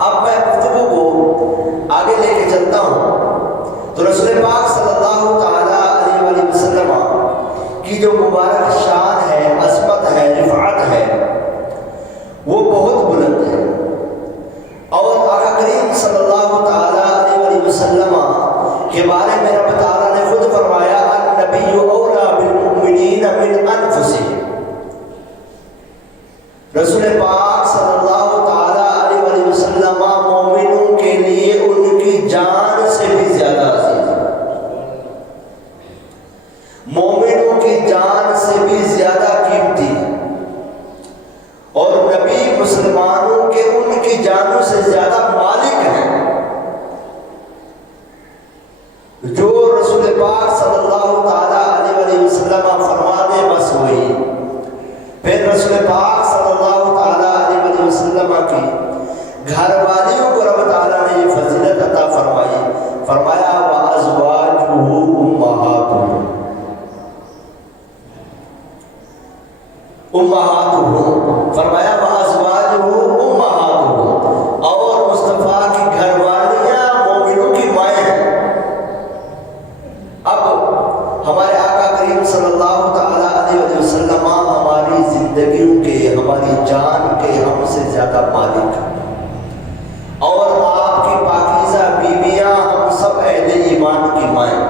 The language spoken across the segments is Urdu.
اب میں گفتگو کو آگے لے کے چلتا ہوں تو رسول پاک صلی اللہ تعالیٰ علیہ وآلہ وسلم کی جو مبارک شان ہے، عظمت ہے، رفعت ہے، وہ بہت بلند ہے۔ اور آقا کریم صلی اللہ تعالیٰ علیہ وآلہ وسلم کے بارے میں رب تعالیٰ نے خود فرمایا النبی اولیٰ بالمؤمنین من انفسہم۔ رسول پاک صلی اللہ تعالیٰ علیہ وآلہ وسلم مومنوں کے لیے ان کی جان سے بھی زیادہ عزیز ہے، مومنوں کی جان سے بھی زیادہ قیمتی ہے، اور نبی مسلمانوں کے ان کی جانوں سے زیادہ مالک ہیں۔ جو رسول پاک صلی اللہ تعالیٰ علیہ وآلہ وسلم فرما دے بس وہی۔ پھر رسول پاک صلی اللہ تعالیٰ علیہ وآلہ وسلم کی گھر والیوں کو رب تعالیٰ نے یہ فضیلت عطا فرمائی، فرمایا وَأَزْوَاجُهُ أُمَّهَاتُهُمْ، فرمایا وَأَزْوَاجُهُ أُمَّهَاتُهُمْ، اور مصطفیٰ کی گھر والیاں مومنوں کی مائیں ہیں۔ اب ہمارے آقا کریم صلی اللہ تعالیٰ علیہ وسلم ہماری زندگیوں کے، ہماری جان کے ہم سے زیادہ مالک ہیں، اور آپ کی پاکیزہ بیویاں ہم سب اہل ایمان کی مائیں۔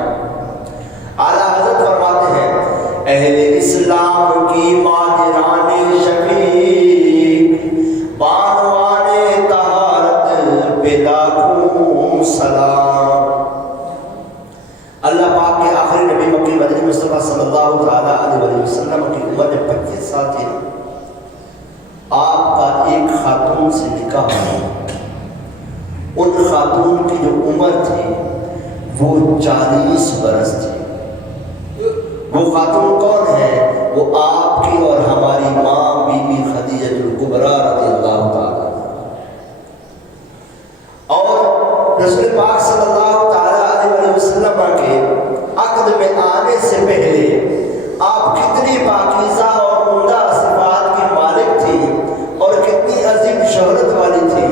اعلیٰ حضرت فرماتے ہیں اہل اسلام کی مادران شفیق، بانوان طہارت پہ لاکھوں سلام۔ اللہ پاک کے آخری نبی مکی مدنی مصطفیٰ صلی اللہ تعالیٰ علیہ وسلم کی عمر 25 سال تھی۔ آپ کا ایک خاتون سے نکاح ہوا، ان خاتون کی جو عمر تھی وہ 40 برس تھی۔ وہ خاتون کون ہے؟ وہ آپ کی اور ہماری ماں بی بی خدیجہ الکبریٰ رضی اللہ تعالیٰ۔ اور رسول پاک صلی اللہ تعالیٰ علیہ وسلم کے عقد میں آنے سے پہلے آپ کتنی پاکیزہ اور عمدہ صفات کی مالک تھی اور کتنی عظیم شہرت والی تھی۔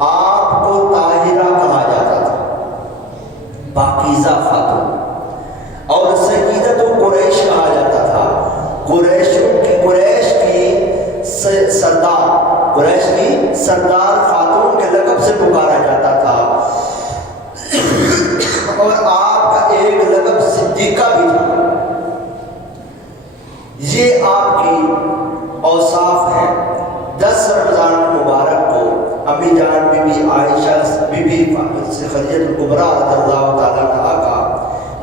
آپ کو طاہرہ کہا جاتا تھا، پاکیزہ خاتون، اور سیدۃ قریش کہا جاتا تھا، قریش کی سردار، قریش کی سردار خاتون کے لقب سے پکارا جاتا تھا۔ اور آپ کا ایک لقب صدیقہ بھی تھا۔ یہ آپ کی اوصاف ہیں۔ 10 رمضان مبارک کو امی جان بی بی عائشہ بی بی خدیجہ الکبریٰ رضی اللہ تعالیٰ عنہا کا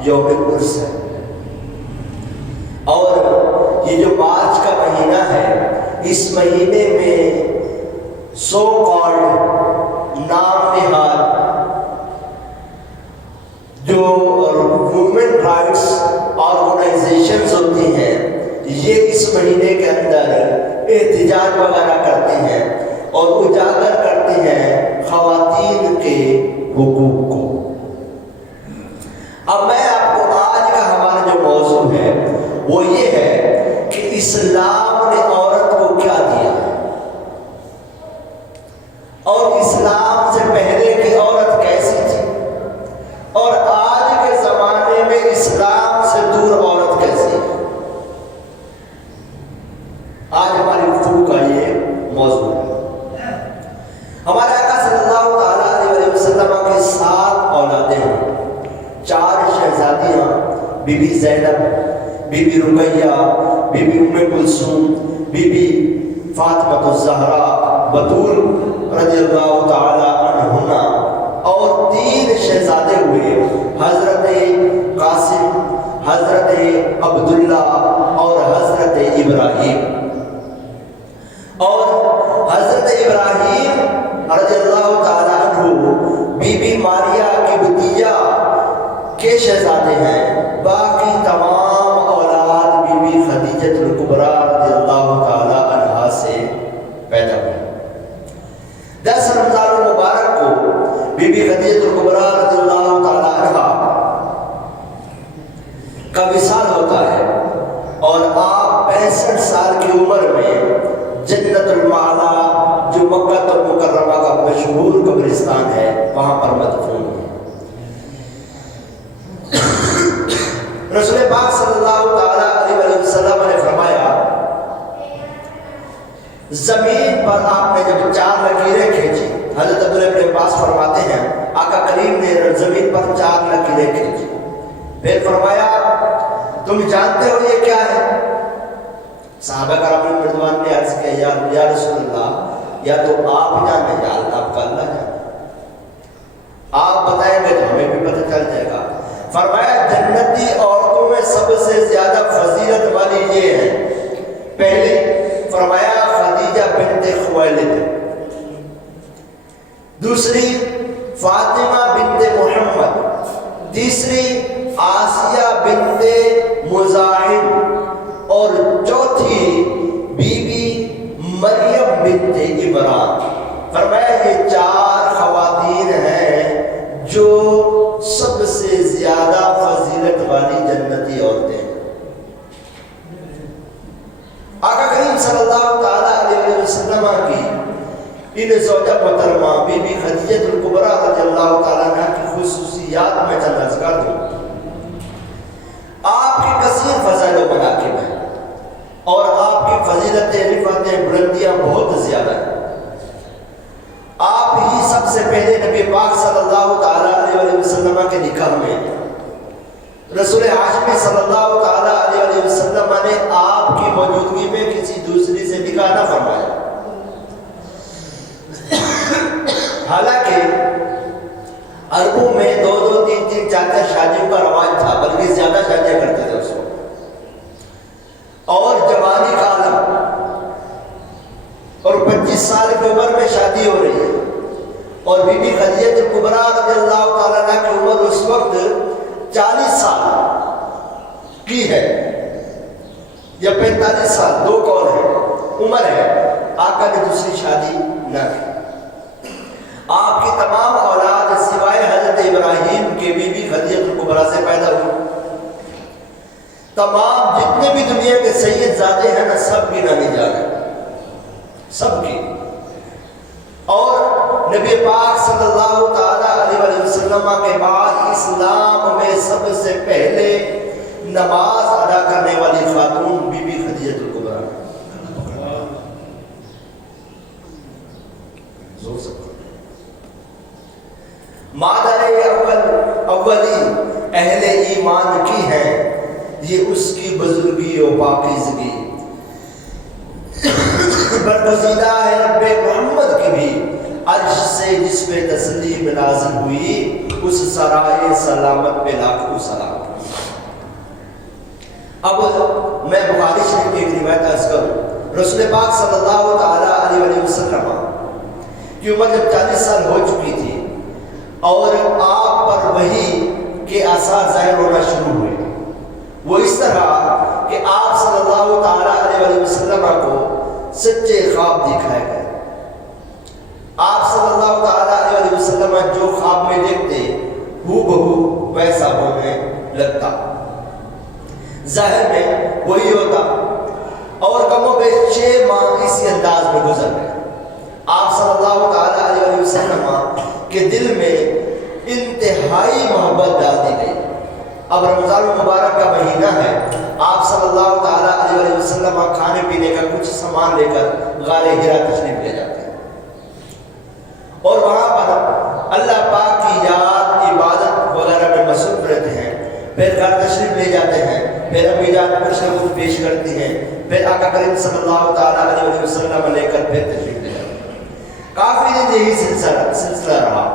یوم عرس ہے، اور یہ جو مارچ کا مہینہ ہے، اس مہینے میں سو کالڈ نام نہاد جو وومن رائٹس آرگنائزیشنز ہوتی ہیں، یہ اس مہینے کے اندر احتجاج وغیرہ کرتے ہیں اور اجاگر کرتے ہیں خواتین کے حقوق کو۔ اب میں آپ کو آج کا ہمارا جو موضوع ہے وہ یہ ہے کہ اسلام نے عورت کو کیا دیا ہے، اور اسلام سے پہلے کی عورت کیسی تھی، اور آج کے زمانے میں اسلام سے دور عورت کیسی ہے۔ آج ہماری گفتگو کا یہ موضوع ہے۔ ہمارے آقا صلی اللہ تعالیٰ علیہ وسلم کے 7 اولادیں ہیں، 4 شہزادیاں، بی بی زینب، بی بی رقیہ، بی بی ام کلثوم، بی بی فاطمہ الزہرا، بطول رضی اللہ تعالیٰ عنہا، اور 3 شہزادے ہوئے، حضرت قاسم، حضرت عبداللہ اور حضرت ابراہیم۔ اور حضرت ابراہیم رضی اللہ تعالیٰ عنہ بی بی ماریہ کی بھتیجا کے شہزادے ہیں، باقی تمام اولاد بی بی خدیجہ الکبریٰ رضی اللہ تعالیٰ عنہا سے پیدا ہوئی۔ 10 رمضان المبارک کو بی بی خدیجہ الکبریٰ رضی اللہ تعالیٰ عنہا کا وصال ہوتا ہے، اور آپ 65 سال کی عمر میں جنت المعلا جو مکہ المکرمہ کا مشہور قبرستان ہے وہاں پر مدفون ہے۔ رسول پاک صلی اللہ تعالیٰ علیہ وسلم نے فرمایا زمین پر آپ نے جب 4 لکیریں کھینچی، حضرت عبداللہ بن عباس فرماتے ہیں آقا کریم نے زمین پر 4 لکیریں کھینچی، پھر فرمایا تم جانتے ہو یہ کیا ہے؟ صحابہ کرام رضوان نے عرض کیا یا رسول اللہ یا تو آپ جانے یا آپ کا اللہ جانے، آپ بتائیں گے تو ہمیں بھی پتہ چل جائے گا۔ فرمایا جنتی عورتوں میں سب سے زیادہ فضیلت والی یہ ہے، پہلی فرمایا خدیجہ بنت خویلد، دوسری فاطمہ بنت محمد، تیسری آسیہ بنت مزاحم، اور چوتھی بی بی مریم بنت عمران۔ فرمایا یہ 4 خواتین ہیں جو سب سے زیادہ فضیلت والی جنتی عورتیں ہیں۔ آقا کریم صلی اللہ تعالیٰ علیہ وسلم کی ان زوجہ محترمہ بی بی خدیجہ الکبریٰ رضی اللہ تعالیٰ عنہ کی خصوصیات میں چند عرض کر دوں۔ آپ کی کثیر فضائل و مناقب ہیں اور آپ کی فضیلتیں رفعتیں بلندیاں بہت زیادہ ہیں۔ آپ ہی سب سے پہلے نبی پاک صلی اللہ تعالیٰ علیہ وسلم کے نکاح میں رسول ہاشمی صلی اللہ تعالیٰ علیہ وسلم نے آپ کی موجودگی میں کسی دوسری سے نکاح نہ فرمایا، حالانکہ عربوں میں 2-2 3-3 4 شادیوں کا رواج تھا، بلکہ زیادہ شادیاں کرتے تھے اس وقت، اور جوانی کا عالم اور 25 سال کی عمر میں شادی ہو رہی ہے، اور بی بی خدیجہ الکبریٰ رضی اللہ تعالیٰ عنہ کی عمر اس وقت 40 سال کی ہے یا 45 سال، 2 قول ہے، عمر ہے۔ آقا نے دوسری شادی نہ کی۔ آپ کی تمام اولاد سوائے حضرت ابراہیم کے بی بی خدیجہ الکبریٰ سے پیدا ہوئی۔ تمام جتنے بھی دنیا کے سید زادے ہیں نا سب کی نانی جان ہے، سب کی۔ اور نبی پاک صلی اللہ تعالیٰ علیہ وسلم کے بعد اسلام میں سب سے پہلے نماز ادا کرنے والی خاتون بی بی خدیجہ الکبریٰ۔ مادر اولی اہل ایمان کی ہے، یہ اس کی بزرگی و پاکیزگی، برگزیدہ ہے رب محمد کی بھی عرش سے جس پہ تسلیم نازل ہوئی، اس سرائے سلامت پہ لاکھوں سلام۔ اب میں بخاری شریف کی ایک روایت عرض کروں۔ رسول پاک صلی اللہ تعالیٰ علیہ وسلم کی عمر جب 40 سال ہو چکی تھی اور آپ پر وحی کے آثار ظاہر ہونا شروع ہوئے، وہ اس طرح کہ آپ صلی اللہ تعالیٰ علیہ وسلم کو سچے خواب دکھائے گئے۔ آپ صلی اللہ تعالیٰ علیہ وسلم جو خواب میں دیکھتے ہو بہو ویسا ہونے لگتا، ظاہر میں وہی ہوتا، اور کم و بیش 6 ماہ اسی انداز میں گزر گئے۔ آپ صلی اللہ تعالیٰ علیہ وسلم کے دل میں انتہائی محبت ڈال دی گئی۔ اب رمضان المبارک کا مہینہ ہے، آپ صلی اللہ تعالیٰ علیہ وسلم کھانے پینے کا کچھ سامان لے کر غار حرا تشریف لے جاتے ہیں، اور وہاں پر اللہ پاک کی یاد عبادت وغیرہ میں مصروف رہتے ہیں۔ پھر گھر تشریف لے جاتے ہیں، پھر امی جان کچھ نہ کچھ پیش کرتی ہیں، پھر آقا کریم صلی اللہ تعالیٰ علیہ وسلم لے کر پھر تشریف لے جاتے ہیں۔ کافی دن یہی سلسلہ رہا۔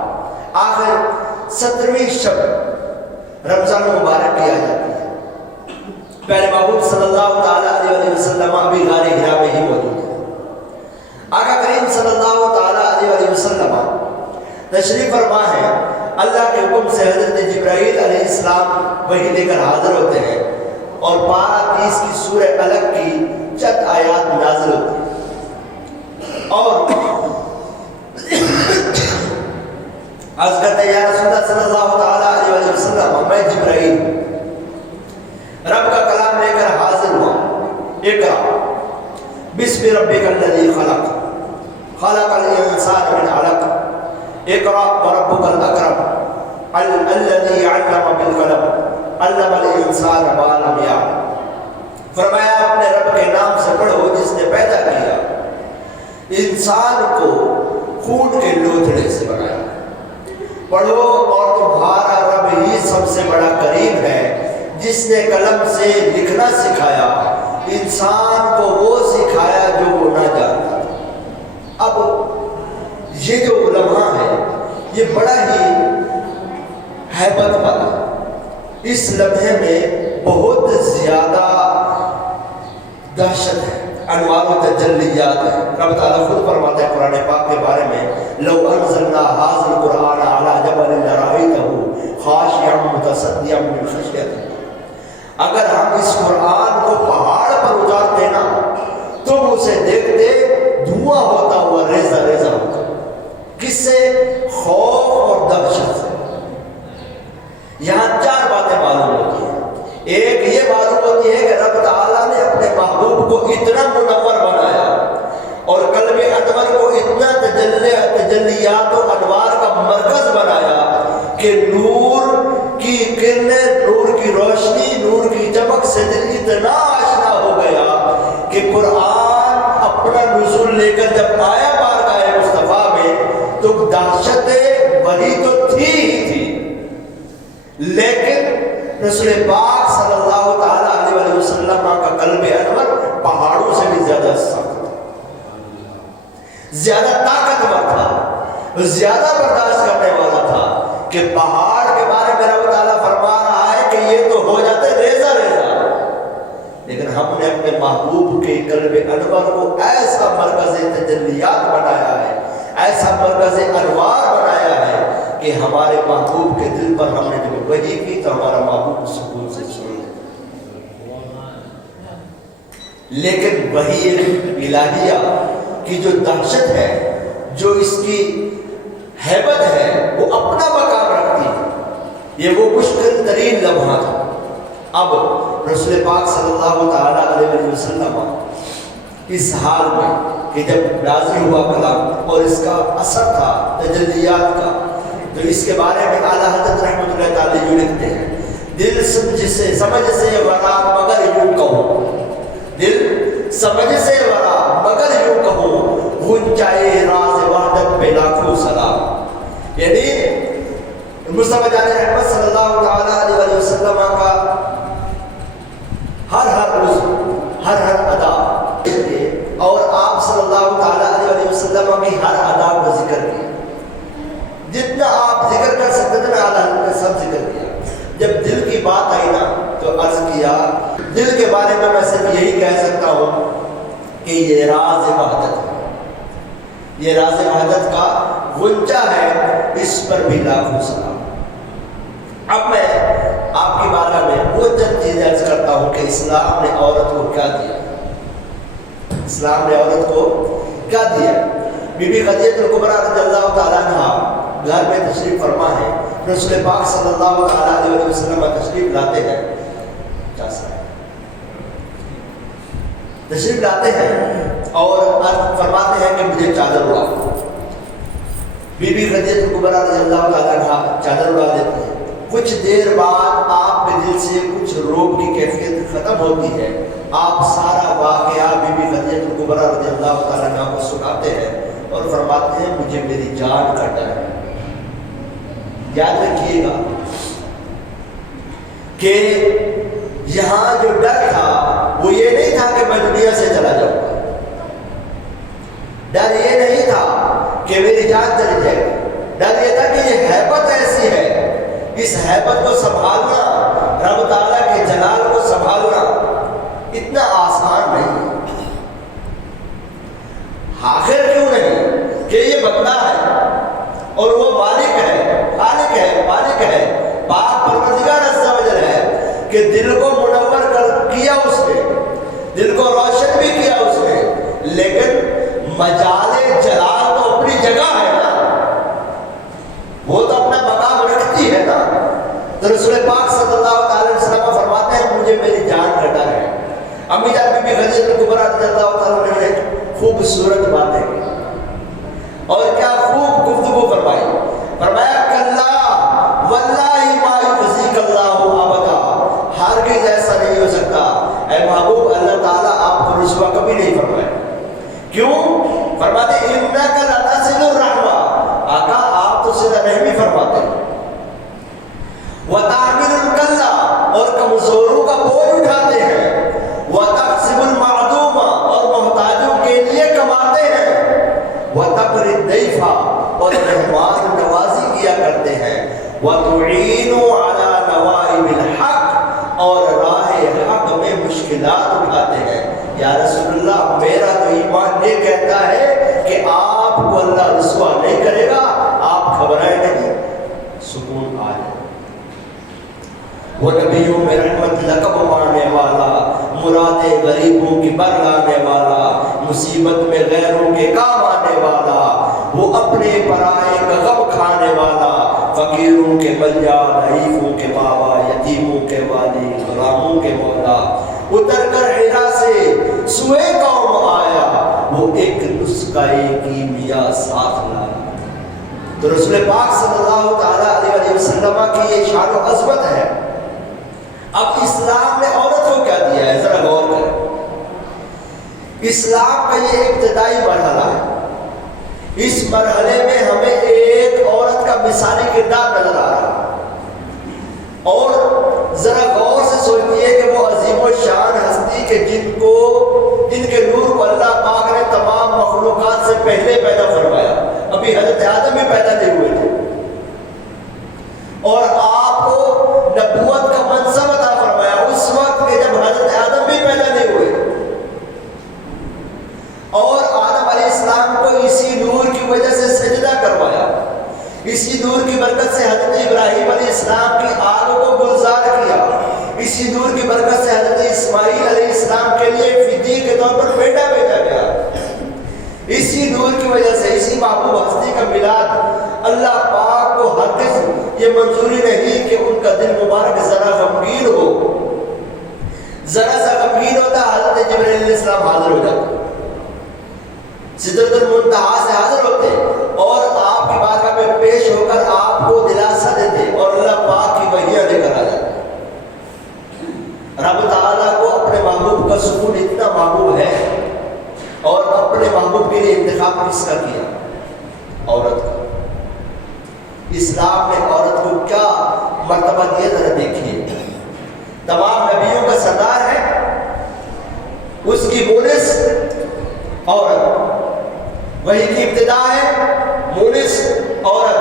آخر 17ویں شب رمضان مبارک کی آ جاتی ہے۔ پیارے محبوب صلی اللہ تعالیٰ علیہ وسلم ابھی غار حرا میں ہی موجود ہے۔ آقا کریم صلی اللہ تعالیٰ علیہ وسلم تشریف فرما ہے، اللہ کے حکم سے حضرت جبرائیل علیہ السلام وہی لے کر حاضر ہوتے ہیں، اور 12-30 کی سورہ الگ کی چند آیات نازل ہوتی ہیں، اور عرض کرتے ہیں یا رسول اللہ صلی اللہ تعالیٰ علیہ وسلم میں جبرائیل رب کا کلام لے کر حاضر ہوا۔ اقرا بسم ربک الذی خلق خلق الانسان من علق اقرأ وربک الاکرم الذی علم بالقلم علم الانسان ما لم یعلم، فرمایا اپنے رب کے نام سے پڑھو جس نے پیدا کیا انسان کو خون کے لوتھڑے سے بنایا، پڑھو اور تمہارا رب ہی سب سے بڑا کریم ہے جس نے قلم سے لکھنا سکھایا، انسان کو وہ سکھایا جو وہ نہ جانتا تھا۔ اب یہ جو لمحہ ہے یہ بڑا ہی ہیبت والا، اس لمحے میں بہت زیادہ دہشت ہے، انوار و تجلیات ہے۔ رب تعالیٰ خود فرماتا ہے قرآن پاک کے بارے میں لو انزلنا هذا القرآن على جبل لرأيته خاشعا متصدعا من خشیة اللہ، اگر ہم اس قرآن کو پہاڑ پر اتارتے نا تم اسے دیکھتے دھواں ہوتا ہوا ریزہ ریزہ ہوتا، کس سے؟ خوف اور دہشت سے۔ یہاں چار باتیں معلوم ہوتی ہیں۔ ایک یہ معلوم ہوتی ہے کہ رب تعالیٰ نے اپنے محبوب کو اتنا منور بنایا اور قلب انور کو اتنا تجلیات و انوار کا مرکز بنایا کہ نور کی کرنیں، نور کی روشنی، نور کی چمک سے دل اتنا آشنا ہو گیا کہ قرآن اپنا نزول لے کر جب آیا بارگاہ مصطفیٰ میں تو دہشت وہی تو تھی ہی تھی، لیکن رسول پاک صلی اللہ تعالیٰ علیہ وسلم کا قلب انور پہاڑوں سے بھی زیادہ سخت، زیادہ طاقتور تھا، زیادہ برداشت کرنے والا تھا کہ پہاڑ کے بارے میں رب تعالیٰ فرما رہا ہے کہ یہ تو ہو جاتے ریزہ ریزہ، لیکن ہم نے اپنے محبوب کے قلب انور کو ایسا مرکز تجلیات بنایا ہے، ایسا مرکز انوار بنایا ہے کہ ہمارے محبوب کے دل پر ہم نے جب وحی کی تو ہمارا محبوب سکون سے سن لیتا۔ لیکن وحی الہیہ کی جو دہشت ہے، جو اس کی ہیبت ہے، وہ اپنا مقام رکھتی ہے۔ یہ وہ مشکل ترین لمحہ تھا۔ اب رسول پاک صلی اللہ تعالیٰ علیہ وسلم اس حال میں کہ جب نازل ہوا کلام اور اس کا اثر تھا تجلیات کا، تو اس کے بارے میں اعلیٰ حضرت رحمۃ اللہ تعالی یوں لکھتے ہیں، دل سمجھ سے ورا مگر یوں کہو، دل سمجھ سے ورا مگر یوں کہو، غنچائے راز وحدت پہ لاکھوں سلام۔ یعنی مصطفیٰ جان رحمت صلی اللہ تعالیٰ علیہ وسلم کا ہر عضو، ہر ادا، اور آپ صلی اللہ تعالیٰ علیہ وسلم کی ہر ادا کو ذکر کیا، جتنا آپ ذکر کر سکتے تھے اعلیٰ حضرت نے سب ذکر کیا۔ جب دل کی بات آئی نا تو عرض کیا دل کے بارے میں صرف یہی کہہ سکتا ہوں کہ یہ راز وحدت ہے، یہ راز وحدت کا غنچہ ہے، اس پر بھی لاکھوں سلام۔ اب میں آپ کی بارگاہ میں وہ چند چیزیں عرض کرتا ہوں کہ اسلام نے عورت کو کیا دیا، اسلام نے عورت کو کیا دیا۔ بی بی خدیجہ الکبریٰ رضی اللہ تعالیٰ عنہا گھر میں تشریف فرما ہے، رسول پاک صلی اللہ تعالیٰ علیہ وسلم تشریف لاتے ہیں، تشریف لاتے ہیں اور فرماتے ہیں کہ مجھے چادر اڑاؤ۔ بی بی خدیجہ الکبریٰ رضی اللہ تعالیٰ عنہا چادر اڑا دیتی ہے۔ کچھ دیر بعد آپ کے دل سے کچھ روب کی کیفیت ختم ہوتی ہے، آپ سارا واقعہ بی بی خدیجہ الکبریٰ رضی اللہ تعالیٰ عنہ کو سناتے ہیں اور فرماتے ہیں مجھے میری جان کا ڈر ہے۔ یاد رکھیے گا کہ یہاں جو ڈر تھا وہ یہ نہیں تھا کہ میں دنیا سے چلا جاؤں گا، ڈر یہ نہیں تھا کہ میری جان چلی جائے گی، ڈر یہ تھا کہ یہ ہیبت ایسی ہے، اس ہیبت کو سنبھالنا، رب تعالیٰ کے جلال کو سنبھالنا اتنا آسان نہیں۔ آخر کیوں نہیں کہ یہ بندہ ہے اور وہ مالک ہے، خالق ہے، مالک ہے، پاک پروردگار عز و جل ہے کہ دل کو منور کیا اس نے، دل کو روشن بھی کیا اس نے، لیکن مجال جلال تو اپنی جگہ ہے نا، وہ تو اپنا مقام رکھتی ہے نا۔ تو رسول پاک صلی اللہ تعالی وسلم فرماتے ہیں مجھے میری جان کا ڈر ہے۔ امی جان بی بی خدیجہ الکبریٰ رضی اللہ تعالی عنہ نے خوبصورت باتیں کی اور کیا خوب گفتگو فرمائی۔ الضیفہ، اور مہمان نوازی کیا کرتے ہیں، وَتُعِينُوا عَلَى نَوَائِبِ الْحَقِّ، اور راہ حق میں مشکلات اٹھاتے ہیں۔ یا رسول اللہ، میرا تو ایمان یہ کہتا ہے کہ آپ کو اللہ رسوا نہیں کرے گا، آپ گھبرائیں نہیں، سکون آ جائے۔ وہ نبیوں میں رحمت لقب پانے والا، مراد غریبوں کی بر لانے والا، مصیبت میں غیروں کے کام آنے والا، وہ اپنے پرائے کا غم کھانے والا، فقیروں کے بلیا، ضعیفوں کے بابا، یتیموں کے والی، غلاموں کے مولا، اتر کر حرا سے سوئے قوم آیا، وہ ایک نسخہ کیمیا ساتھ لایا۔ تو رسول پاک صلی اللہ تعالیٰ علیہ وسلم کی یہ شان و عظمت ہے۔ اب اسلام نے عورت کو کیا دیا ہے، ذرا غور کریں۔ اسلام کا یہ ابتدائی مرحلہ ہے، اس مرحلے میں ہمیں ایک عورت کا مثالی کردار نظر آ رہا ہے، اور ذرا غور سے سوچئے کہ وہ عظیم و شان ہستی کہ جن کے نور کو اللہ پاک نے تمام مخلوقات سے پہلے پیدا فرمایا، ابھی حضرت آدم بھی پیدا نہیں ہوئے تھے، اور آپ کو نبوت کا منصب عطا فرمایا اس وقت کہ جب حضرت آدم بھی پیدا نہیں ہوئے، اور آدم علیہ السلام کو اسی نور کی وجہ سے سجدہ کروایا، اسی نور کی برکت سے حضرت ابراہیم علیہ السلام کی آگ کو گلزار کیا، اسی نور کی برکت سے حضرت اسماعیل علیہ السلام کے لیے فدیے کے طور پر بیٹا بھیجا گیا، اسی نور کی وجہ سے، اسی محبوب ہستی کا میلاد اللہ پاک کو ہرگز یہ منظوری نہیں کہ ان کا دل مبارک ذرا غمگین ہو، ذرا سا غمگین ہوتا حضرت جبرائیل علیہ السلام حاضر ہو جاتے، سدرۃ المنتہا سے حاضر ہوتے اور آپ کی بارگاہ میں پیش ہو کر آپ کو دلاسا دیتے اور اللہ پاک کی وحیاں لے کر آ جاتے۔ رب تعالیٰ کو اپنے محبوب کا سکون اتنا محبوب ہے، اور اپنے محبوب کے لیے انتخاب کس کا کیا؟ عورت کا۔ اسلام نے عورت کو کیا مرتبہ دیا، ذرا دیکھیے۔ تمام نبیوں کا سردار ہے، اس کی مونس عورت، وحی کی ابتدا ہے مونس عورت،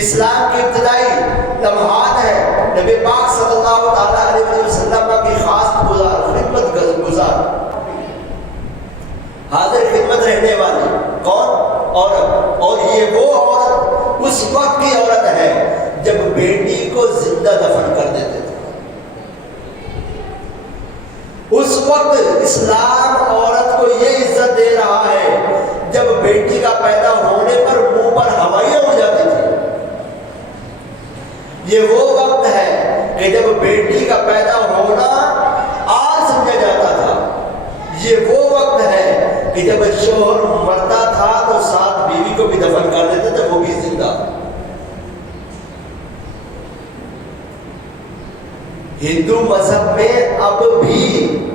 اسلام کی ابتدائی لمحات ہیں نبی پاک صلی اللہ تعالیٰ علیہ وسلم کی خاص خدمت گزار، حاضر خدمت رہنے والی کون؟ عورت۔ اور یہ وہ عورت اس وقت کی عورت ہے جب بیٹی کو زندہ دفن کر دیتے تھے، اس وقت اسلام عورت کو یہ عزت دے رہا ہے جب بیٹی کا پیدا ہونے پر منہ پر ہوائیاں اڑ جاتی تھی۔ یہ وہ وقت ہے کہ جب بیٹی کا پیدا ہونا آر سمجھا جاتا تھا، یہ وہ وقت ہے کہ جب شوہر مرتا تھا تو ساتھ بیوی کو بھی دفن کر دیتے تھے، وہ بھی زندہ۔ ہندو مذہب میں اب بھی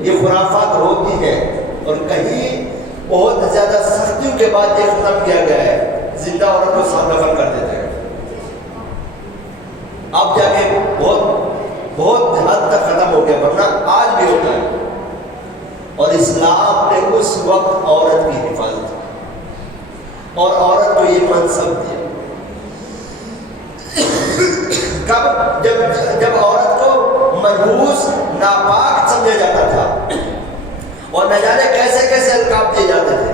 یہ خرافات ہوتی ہیں، اور کہیں بہت زیادہ سختیوں کے بعد یہ ختم کیا گیا ہے، زندہ عورت کو ساتھ دفن کر دیتے ہیں، اب جا کے بہت حد تک ختم ہو گیا، ورنہ آج بھی ہوتا ہے۔ اور اسلام نے اس وقت عورت کی حفاظت کی اور عورت کو یہ منصب دیا۔ کب؟ جب عورت کو منحوس ناپاک سمجھا جاتا تھا اور نہ جانے کیسے کیسے القاب دیے جاتے تھے،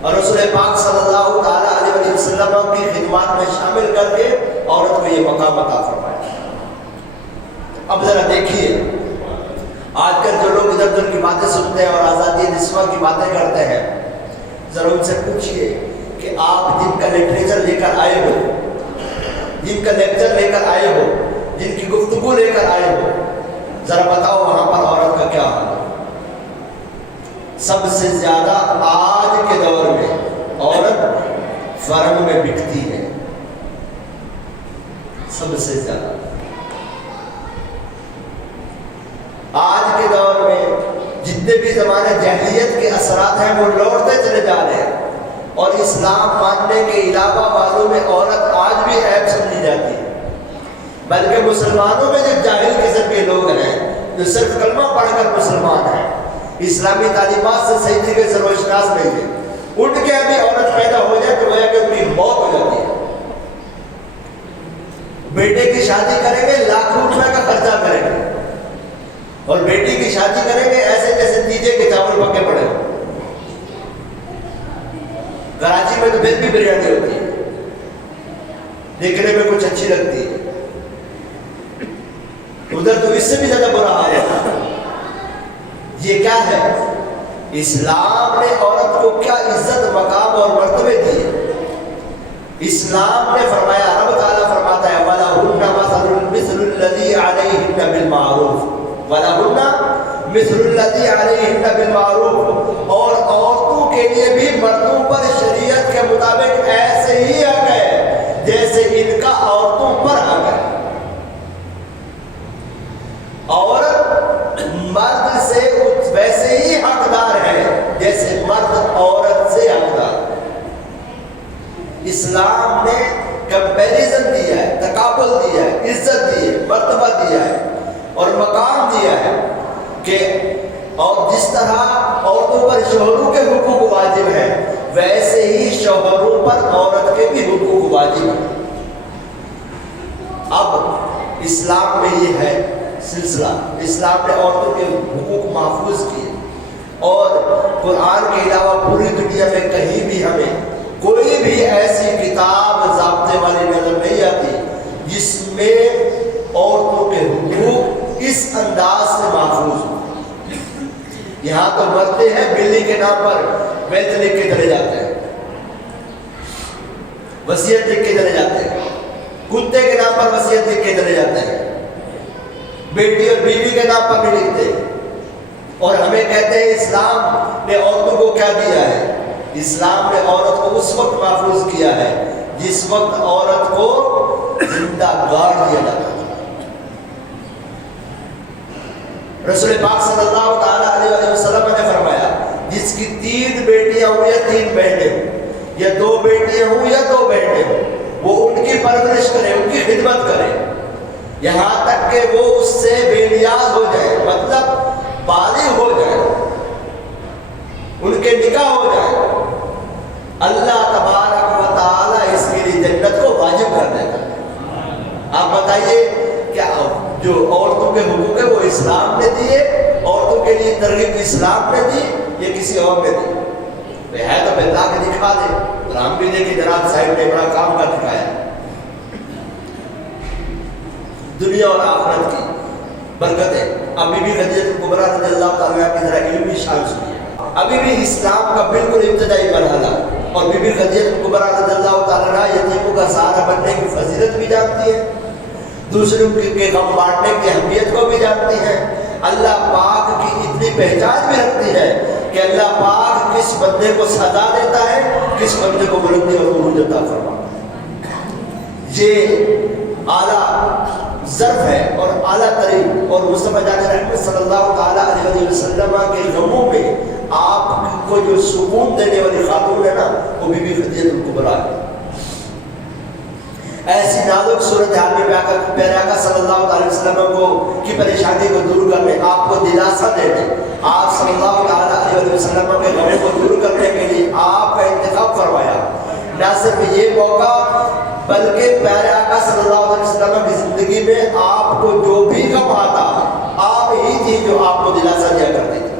اور رسول پاک صلی اللہ تعالیٰ علیہ وسلم کی خدمات میں شامل کر کے عورت کو یہ مقام عطا فرمایا۔ اب ذرا دیکھیے، آج کل جو لوگ ادھر ادھر کی باتیں سنتے ہیں اور آزادی نسواں کی باتیں کرتے ہیں، ذرا ان سے پوچھئے کہ آپ جن کا لٹریچر لے کر آئے ہو، جن کا لیکچر لے کر آئے ہو، جن کی گفتگو لے کر آئے ہو، ذرا بتاؤ وہاں پر عورت کا کیا حال ہے؟ سب سے زیادہ آج کے دور میں عورت فرم میں بکتی ہے، سب سے زیادہ۔ آج کے دور میں جتنے بھی زمانے جاہلیت کے اثرات ہیں وہ لوٹتے چلے جا رہے ہیں، اور اسلام ماننے کے علاوہ والوں میں عورت آج بھی عیب سمجھی جاتی ہے، بلکہ مسلمانوں میں جو جاہل قسم کے لوگ ہیں جو صرف کلمہ پڑھ کر مسلمان ہیں، اسلامی تعلیمات سے صحیح طریقے سے روشناس نہیں ہے، ان کے ابھی عورت پیدا ہو جائے تو گویا کہ ان کی موت ہو جاتی ہے. بیٹے کی شادی کریں گے لاکھوں روپے کا خرچہ کریں گے اور بیٹی کی شادی کریں گے ایسے جیسے تیجے کے چاول پکے پڑے. کراچی میں تو پھر بھی بریانی ہوتی ہے, دیکھنے میں کچھ اچھی لگتی ہے, ادھر تو اس سے بھی زیادہ برا حال ہے. یہ کیا ہے؟ اسلام نے عورت کو کیا عزت مقام اور مرتبے دیے. اسلام نے فرمایا, رب تعالیٰ فرماتا ہے وَلَهُنَّ مِثْلُ الَّذِي عَلَيْهِنَّ بِالْمَعْرُوفِ وَلَهُنَّ مِثْلُ الَّذِي عَلَيْهِنَّ بِالْمَعْرُوفِ, اور عورتوں کے لیے بھی مردوں پر شریعت کے مطابق ایسے ہی حق ہے جیسے ان کا عورتوں پر حق ہے. عورت مرد سے ویسے ہی حقدار ہے جیسے مرد عورت سے حقدار. اسلام نے کمپیریزن دیا ہے, تقابل دیا ہے, عزت دی ہے, مرتبہ دیا ہے اور مقام دیا ہے کہ اور جس طرح عورتوں پر شوہروں کے حقوق واجب ہیں ویسے ہی شوہروں پر عورت کے بھی حقوق واجب ہیں. اب اسلام میں یہ ہے سلسلہ, اسلام نے عورتوں کے حقوق محفوظ کیے اور قرآن کے علاوہ پوری دنیا میں کہیں بھی ہمیں کوئی بھی ایسی کتاب ضابطے والی نظر نہیں آتی جس میں عورتوں کے حقوق اس انداز سے محفوظ ہو. یہاں تو مرتے ہیں بلی کے نام پر بیت لکھ کے چلے جاتے ہیں, وصیت لکھ کے چلے جاتے ہیں, کتے کے نام پر وصیت لکھ کے چلے جاتے ہیں, بیٹی اور بیوی کے نام پر بھی لکھتے ہیں. اور ہمیں کہتے ہیں اسلام نے عورتوں کو کیا دیا ہے. اسلام نے عورت کو اس وقت محفوظ کیا ہے جس وقت عورت کو زندہ گاڑ دیا جاتا تھا. رسول پاک صلی اللہ تعالیٰ علیہ وسلم نے فرمایا جس کی 3 بیٹیاں ہوں یا 3 بہنیں ہوں یا 2 بیٹیاں ہوں یا 2 بہنیں ہوں, وہ ان کی پرورش کرے, ان کی خدمت کرے یہاں تک کہ وہ اس سے بے نیاز ہو جائے, مطلب بالغ ہو جائے, ان کے نکاح ہو جائے. اللہ تبارک و تعالی اس کے لیے جنت کو واجب کر دے گا. آپ بتائیے کیا جو عورتوں کے حقوق ہے وہ اسلام نے دیے, عورتوں کے لیے ترغیب اسلام نے دی یا کسی اور نے دی؟ ہے تو پھر لا کے دکھا دے. رام بھی نے کہ جناب صاحب نے بڑا کام کر دکھایا. دنیا اور آخرت کی برکتیں. ابھی بھی خدیجہ کبریٰ رضی اللہ تعالیٰ کی ذرا علمی شان سنیے. ابھی بھی اسلام کا بالکل ابتدائی مرحلہ اور بی بی خدیجہ کبریٰ رضی اللہ تعالیٰ یتیموں کا سہارا بننے کی فضیلت بھی جانتی ہے, دوسروں کے غم بانٹنے کی اہمیت کو بھی جانتی ہے. اللہ پاک کی اتنی پہچان بھی رکھتی ہے کہ اللہ پاک کس بندے کو سزا دیتا ہے, کس بندے کو بلندی اور عروج عطا فرماتا ہے. یہ اعلیٰ ظرف ہے اور اعلیٰ ترین, اور مصطفیٰ جان رحمت صلی اللہ تعالیٰ علیہ وسلم کے غموں میں آپ کو جو سکون دینے والی خاتون ہے نا وہ بی بی خدیجہ کبریٰ ہے. ایسی نازک صورتحال میں پیارے آقا صلی اللہ علیہ وسلم کو کی پریشانی کو دور کرنے, آپ کو دلاسا دینے, آپ صلی اللہ علیہ وسلم کے غموں کو دور کرنے کے لیے آپ کا انتخاب فرمایا. نہ صرف یہ موقع بلکہ پیارے آقا صلی اللہ علیہ وسلم کی زندگی میں آپ کو جو بھی غم آتا آپ ہی تھی جو آپ کو دلاسا دیا کرتی تھی.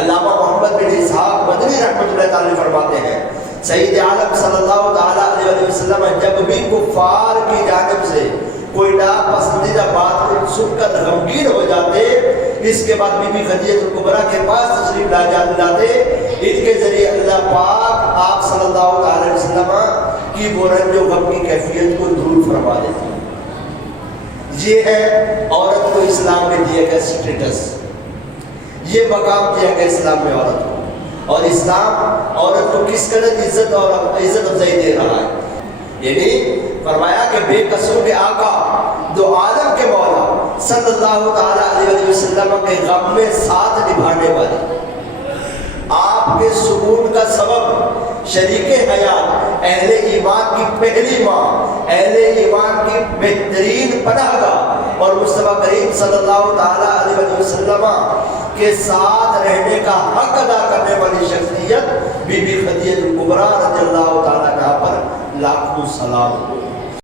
علامہ محمد بن اسحاق مدنی رحمۃ اللہ تعالی فرماتے ہیں سید عالم صلی اللہ تعالیٰ علیہ وسلم جب بھی کفار کی جانب سے کوئی ناپسندیدہ بات کو سن کر غمگین ہو جاتے, اس کے بعد بی بی خدیجہ کبریٰ کے پاس تشریف لاتے, ان کے ذریعے اللہ پاک آپ صلی اللہ علیہ وسلم کی وہ رنج و غم کی کیفیت کو دور فرما دیتے. یہ ہے عورت کو اسلام میں دیا گیا اسٹیٹس, یہ مقام دیا گیا اسلام میں عورت کو, اور اسلام عورت کو کس قدر عزت اور عزت افزائی دے رہا ہے. یعنی فرمایا کہ بے قصور کے آقا دو عالم کے مولا صلی اللہ تعالیٰ علیہ وسلم کے غم میں ساتھ نبھانے والی, آپ کے سکون کا سبب شریک حیات, اہل ایمان کی پہلی ماں, اہل ایمان کی بہترین پناہ گاہ اور مصطفیٰ کریم صلی اللہ تعالیٰ علیہ وسلم کے ساتھ رہنے کا حق ادا کرنے والی شخصیت بی بی خدیجہ کبریٰ رضی اللہ تعالیٰ عنہا پر لاکھوں سلام.